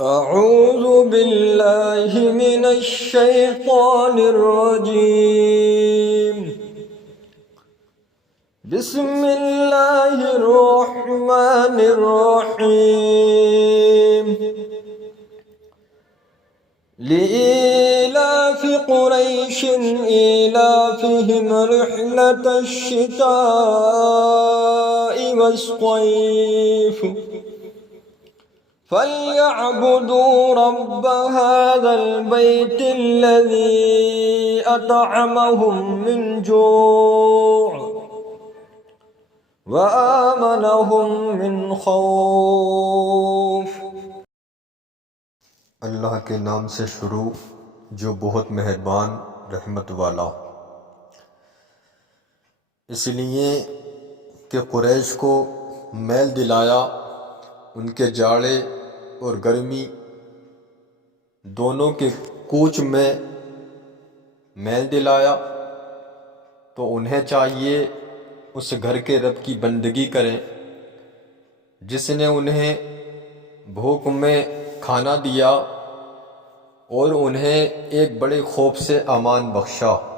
أعوذ بالله من الشيطان الرجيم. بسم الله الرحمن الرحيم. لإيلاف قريش إيلافهم رحلة الشتاء والصيف فليعبدوا رب هذا البيت الذي أطعمهم من جوع وآمنهم من खौफ। अल्लाह के नाम से शुरू जो बहुत मेहरबान रहमत वाला। इसलिए कि कुरैश को मैल दिलाया, उनके जाड़े और गर्मी दोनों के कूच में मैल दिलाया, तो उन्हें चाहिए उस घर के रब की बंदगी करें जिसने उन्हें भूख में खाना दिया और उन्हें एक बड़े खौफ से अमान बख्शा।